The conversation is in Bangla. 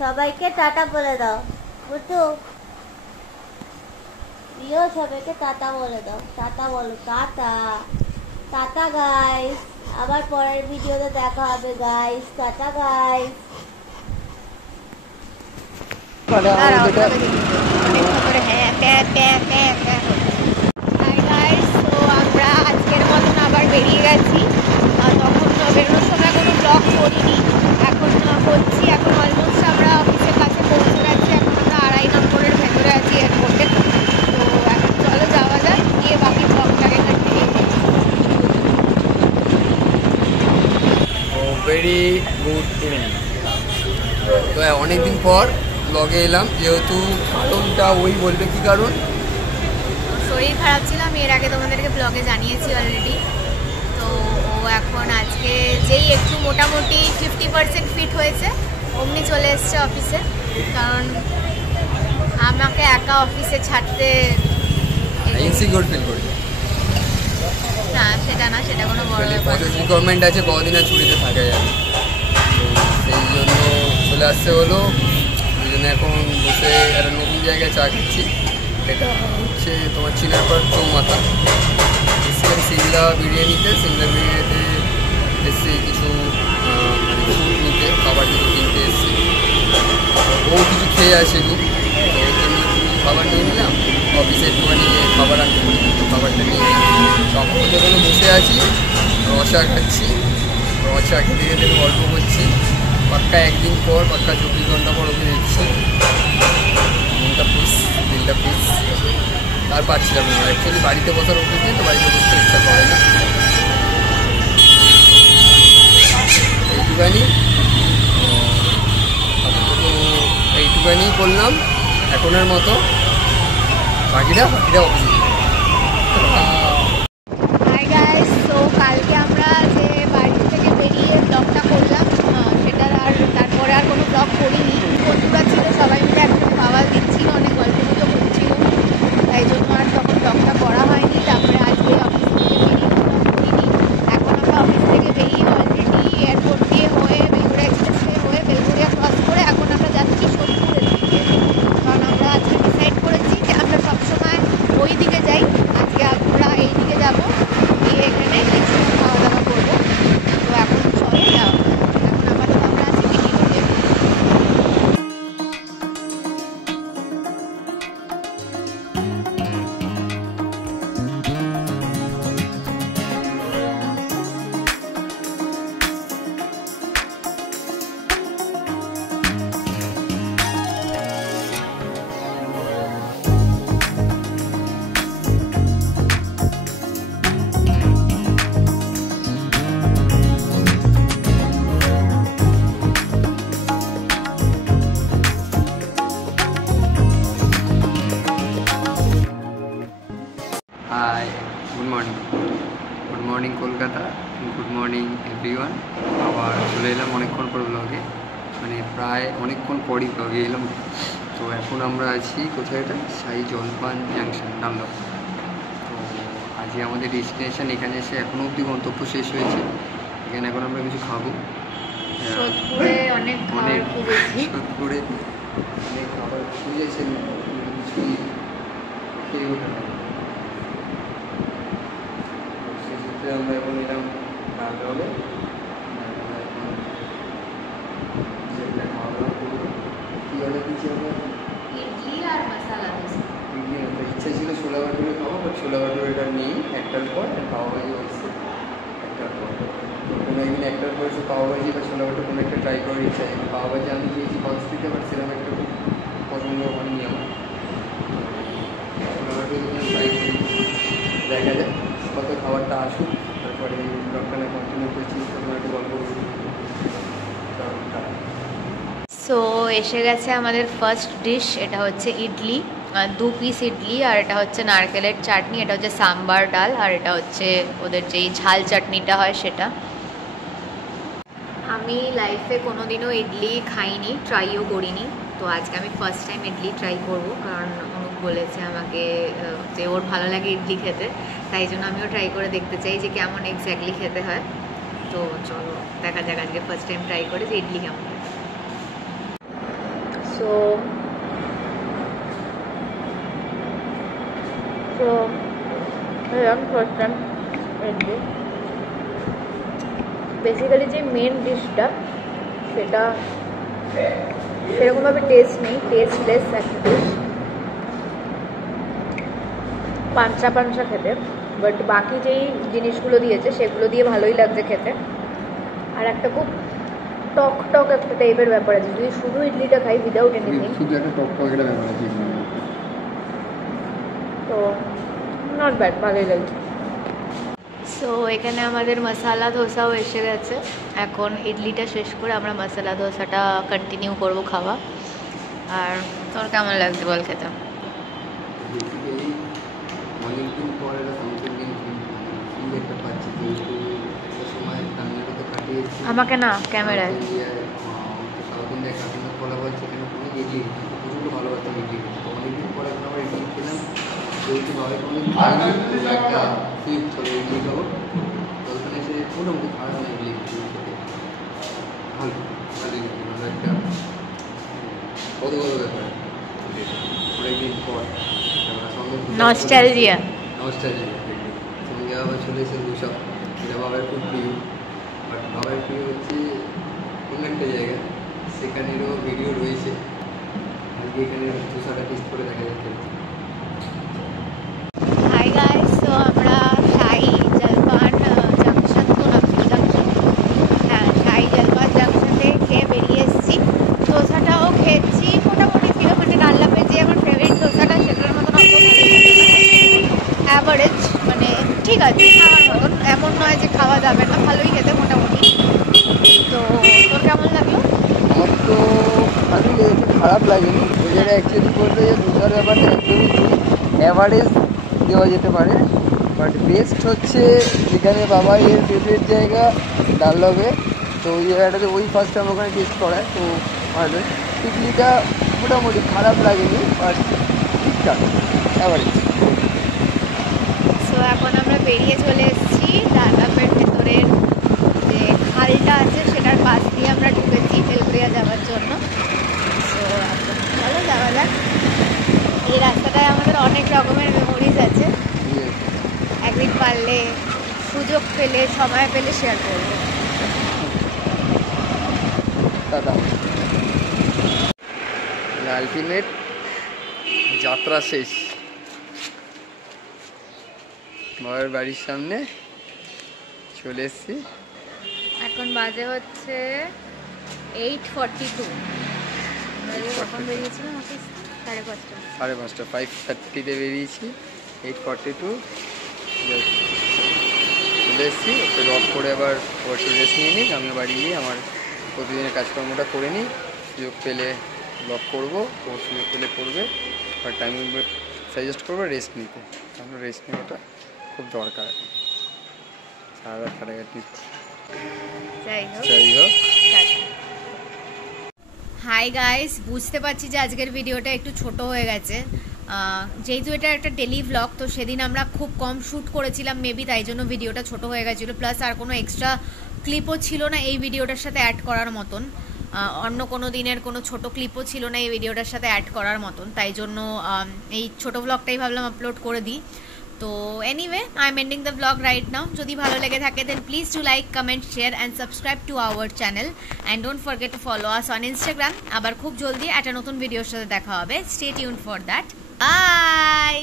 সবাইকে টাটা বলে দাও বুঝছো, প্রিয় সবাইকে টাটা বলে দাও, টাটা বলো, টাটা টাটা গাইস, আবার পরের ভিডিওতে দেখা হবে গাইস, টাটা গাইস। আমরা আজকের মতন আবার বেরিয়ে গেছি, তখন বেরোনোর সময় কোনো ব্লগ করিনি, এখন করছি। এখন অলমোস্ট আমরা অফিসের কাছে পৌঁছে গেছি, এখন আমরা 2.5 নম্বরের ভেতরে আছি এয়ারপোর্টে। তো এখন চলো যাওয়া যাক, গিয়ে বাকি ব্লগটাকে কন্টিনিউ করছি। Very good evening. তো অনেকদিন পর ব্লগে এলাম, যেহেতু কারণটা ওই বলবে কি কারণ। শরীর খারাপ ছিল, আমি এর আগে তোমাদেরকে ব্লগে জানিয়েছি অলরেডি। তো ও এখন আজকে যেই একটু মোটামুটি 50% ফিট হয়েছে অমনি চলে এসছে অফিসে, কারণ আমাকে একা অফিসে ছাড়তে ইনসিকিউর ফিল করি না, সেটা না, সেটা কোনো বড় ব্যাপার না। রিকোয়ারমেন্ট আছে, কদিন আর ছুটিতে থাকা যাবে, সেই জন্য চলে আসতে হলো। ওই জন্য এখন বসে একটা নতুন জায়গায় চা খাচ্ছি। এটা হচ্ছে তোমার চিনারপাড় চৌমাথা, বেসিক্যালি সিমলা বিরিয়ানিতে। সিমলা বিরিয়ানিতে এসে কিছু মানে ফুড নিতে, খাবার কিছু কিনতে এসেছি। ও কিছু খেয়ে আসেনি, তো ওর জন্য কিছু খাবার নিয়ে নিলাম। অফিসে একটুখানি খাবার আনতে খাবারটা নিয়ে আপাতত যখন বসে আছি, রসা খাচ্ছি। রসা খেতে খেতে গল্প করছি। পাক্কা একদিন পর, পাক্কা 24 ঘন্টা পর ওকে দেখছি। মনটা খুশ, দিলটা খুশ। আর পাচ্ছিলাম না, অ্যাকচুয়ালি বাড়িতে বসার অভ্যেস নেই, তো বাড়িতে বসতে ইচ্ছা করে না। এইটুখানি আপাতত এইটুখানি করলাম এখনের মতো। বাকিটা অফিসে। হাই গাইস, তো কালকে আমরা যে বাড়ি থেকে বেরিয়ে ব্লগটা করলাম, সেটার তারপরে আর কোনো ব্লগ করিনি। বন্ধুরা ছিল, সবাই মিলে একটা খাওয়া দিচ্ছিল, অনেক গল্প গুলো করছিল, তাই জন্য আর তখন ব্লগটা করা হয়নি। তারপরে আজকে অফিস থেকে বেরিয়ে করিনি। এখন আমরা অফিস থেকে বেরিয়ে অলরেডি এয়ারপোর্ট দিয়ে হয়ে বেলঘড়িয়া এক্সপ্রেসওয়ে হয়ে বেলঘড়িয়া ক্রস করে এখন আমরা যাচ্ছি সোদপুরের দিকে, কারণ আমরা আজকে ডিসাইড করেছি যে আমরা সবসময় ওই দিকে যাই, আজকে আমরা এই দিকে যাবো, গিয়ে এখানে কিছু খাওয়া দাওয়া করবো। তো এখন চলো যাও, এখন আপাতত আমরা আছি Belgharia. Hi, good morning Kolkata, good morning everyone. আবার চলে এলাম অনেকক্ষণ পর ব্লগে, মানে প্রায় অনেকক্ষণ পরই ব্লগে এলাম। তো এখন আমরা আছি কোথায়, এটা সাই জলপান জাংশন নামলাম। তো আজকে আমাদের ডেস্টিনেশন এখানে এসে এখনও অবধি গন্তব্য শেষ হয়েছে। এখানে এখন আমরা কিছু খাবো। সোদপুরে অনেক খাবার খুঁজেছি, সোদপুরে অনেক খাবার খুঁজেছেন, কিছুই খেয়ে ওঠে না। সেক্ষেত্রে আমরা এখন এলাম ডালডলে। যেটা খাওয়া দাওয়া করবো, কী অর্ডার দিচ্ছি আমরা? ইডলি আর মশলা দোসা। ইডলি একটা ইচ্ছা ছিল ছোলা ভাটুরে খাবো, বাট ছোলা ভাটুরেটা নেই একটার পর, আর পাওয়াভাজি হয়েছে একটার পর। কোনো একদিন একটার পর এসে পাওয়াভাজি বা ছোলা ভাটুর কোনো একটা ট্রাই করার ইচ্ছা আছে। পাওয়াভাজি আমি খেয়েছি পাঁচটিতে, বাট সেরকম একটা খুব পছন্দ হয়নি আমার। ছোলা ভাটুরে ট্রাই করি, দেখা যাক কত খাবারটা আসুক, তারপরে ব্লগটা কন্টিনিউ করছি। তোমরা একটু গল্প করছি। সো এসে গেছে আমাদের ফার্স্ট ডিশ, এটা হচ্ছে ইডলি, 2 পিস ইডলি, আর এটা হচ্ছে নারকেলের চাটনি, এটা হচ্ছে সাম্বার ডাল, আর এটা হচ্ছে ওদের যেই ঝাল চাটনিটা হয় সেটা। আমি লাইফে কোনোদিনও ইডলি খাইনি, ট্রাইও করিনি, তো আজকে আমি ফার্স্ট টাইম ইডলি ট্রাই করব, কারণ অনুপ বলেছে আমাকে যে ওর ভালো লাগে ইডলি খেতে, তাই জন্য আমিও ট্রাই করে দেখতে চাই যে কেমন এক্স্যাক্টলি খেতে হয়। তো চলো দেখা যাক আজকে ফার্স্ট টাইম ট্রাই করে যে ইডলি কেমন হয়। So first time বেসিক্যালি যে মেন ডিশটা সেটা সেরকমভাবে টেস্ট নেই, টেস্টলেস একটা ডিশ, পাঞ্চা পাঞ্চা খেতে, বাট বাকি যেই জিনিসগুলো দিয়েছে সেগুলো দিয়ে ভালোই লাগছে খেতে। আর একটা খুব টক টক একটা টাইপের ব্যাপার আছে, যদি শুধু ইডলিটা খাই উইদাউট এনিথিং শুধু একটা টক টক একটা ব্যাপার আছে, তো নট ব্যাড, ভালোই লাগছে। সো এখানে আমাদের মশালা ধোসাও এসে গেছে। এখন ইডলিটা শেষ করে আমরা মশালা ধোসাটা কন্টিনিউ করব খাওয়া। আর তোর কেমন লাগছে বল খেতে? অনেকদিন পরে একটা পাচ্ছি, যেহেতু একটা সময় তামিলনাড়ুতে কাটিয়েছি আমাকে না ক্যামেরায় সাউথ ইন্ডিয়ায় কাটানোর ফলাফল সেখানে অনেক ইডলি প্রচণ্ড ভালোবাসতাম ইডলি। তো অনেকদিন পরে এখন আবার ইডলি খেলাম, যেহেতু ভাবে কোনো একটা ফিফ চলে ইডলি খাবো, তো ওখানে এসে মোটামুটি খারাপ না ইডলি খেতে, ভালো ভালো একটা কতগত ব্যাপার অনেকদিন পর নস্টালজিয়া। সঙ্গে আবার চলে এসে দুশো, যেটা বাবার খুব প্রিয়। বাট বাবার প্রিয় হচ্ছে অন্য একটা জায়গা, সেখানেরও ভিডিও রয়েছে, আজকে এখানে দুশোটা টেস্ট করে দেখা যাচ্ছে। হাই গাইস, তো আমরা শাহি জলপান জাংশন, তো নামছি জাংশন, হ্যাঁ শাহি জলপান জাংশনে খেয়ে বেরিয়ে এসেছি। ধোসাটাও খেয়েছি, মোটামুটি ছিল, মানে ডাল্লাপে যে আমার ফেভারিট ধোসাটা সেটার মতন অত ভালো ছিল না, অ্যাভারেজ, মানে ঠিক আছে খাওয়ার মতন, এমন নয় যে খাওয়া যাবে না, ভালোই খেতে মোটামুটি। তো তোর কেমন লাগলো? আমার তো ভালোই লেগেছে, খারাপ লাগেনি। ওই জায়গায় অ্যাকচুয়ালি বলতে যে দুশোর ব্যাপারটা একদমই অ্যাভারেজ দেওয়া যেতে পারে, বাট বেস্ট হচ্ছে যেখানে বাবা এর ফেভারিট জায়গা ডাল্লবে, তো ওই জায়গাটাতে ওই ফার্স্ট টাইম ওখানে টেস্ট করায়, তো ভালো। ইডলিটা মোটামুটি খারাপ লাগেনি, বাট ঠিকঠাক অ্যাভারেজ। সো এখন আমরা বেরিয়ে চলে এসেছি ডাল্লাপের ভেতরের যে খালটা আছে সেটার পাশ দিয়ে আমরা ঢুকেছি বেলঘরিয়া যাওয়ার জন্য। সো চলো যাওয়া যাক। এই রাস্তাটায় আমাদের অনেক রকমের মেমোরিজ আছে, একদিন পারলে সুযোগ পেলে সময় পেলে শেয়ার করবো। আলটিমেট যাত্রা শেষ, বাবার বাড়ির সামনে চলে এসেছি। এখন বাজে হচ্ছে 8:42। কখন বেরিয়েছিলাম অফিস? 5:30। 5:30 বেরিয়েছি, 8:42 চলে এসেছি। ওকে ড্রপ করে আবার একটু রেস্ট নিয়ে নিই, আমিও বাড়ি গিয়ে আমার প্রতিদিনের কাজকর্মটা করে নিই। সুযোগ পেলে ব্লগ করবো, ও সুযোগ পেলে করবে, আর টাইম সাজেস্ট করবো রেস্ট নিতে। আমরা রেস্ট নেওয়াটা খুব দরকার, সারা রাত খাটাখাটি। যাই হোক, হাই গাইস, বুঝতে পারছি যে আজকের ভিডিওটা একটু ছোট হয়ে গেছে, যেহেতু এটা একটা ডেলি ভ্লগ, তো সেদিন আমরা খুব কম শ্যুট করেছিলাম মেবি, তাই জন্য ভিডিওটা ছোট হয়ে গেছিলো। প্লাস আর কোনো এক্সট্রা ক্লিপও ছিল না এই ভিডিওটার সাথে অ্যাড করার মতন, অন্য কোনো দিনের কোনো ছোট ক্লিপও ছিল না এই ভিডিওটার সাথে অ্যাড করার মতন, তাই জন্য এই ছোট ভ্লগটাই ভাবলাম আপলোড করে দিই। তো anyway, I am ending the blog right now. যদি ভালো লেগে থাকে then please do like, comment, share and subscribe to our channel and don't forget to follow us on Instagram. আবার খুব জলদি একটা নতুন ভিডিওর সাথে দেখা হবে। Stay tuned for that. By.